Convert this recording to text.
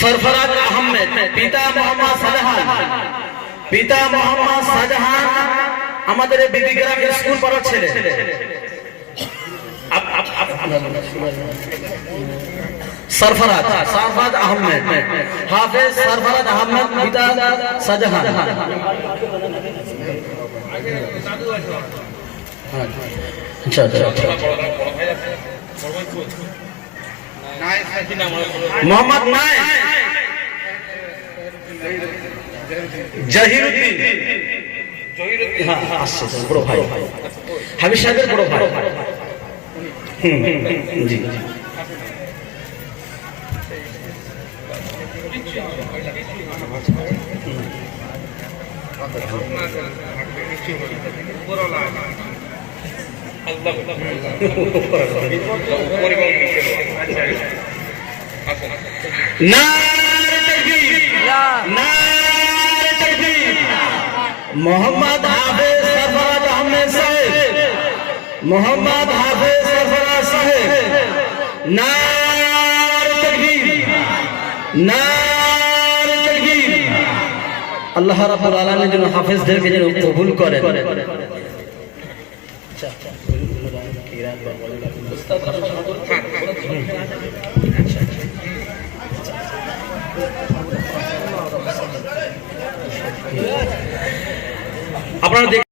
सरफराज अहमद पिता मोहम्मद शाहजहान पिता मोहम्मद शाहजहान আমাদের বিবিগ্রাম স্কুল পড়ার ছেলে सरफराज अहमद हाफिज सरफराज अहमद पिता शाहजहान अच्छा मोहम्मद नाय जहीरुद्दीन हाँ बड़ो भाई हाफिज साहेब बड़ो भाई जी मोहम्मद हाफिज सरफराज अहमद साहेब मोहम्मद हाफिज सरफराज साहेब नारे तकबीर नारे तकबीर अल्लाह रब्बुल आलामीन যেন হাফেজদেরকে যেন কবুল করেন আপনারা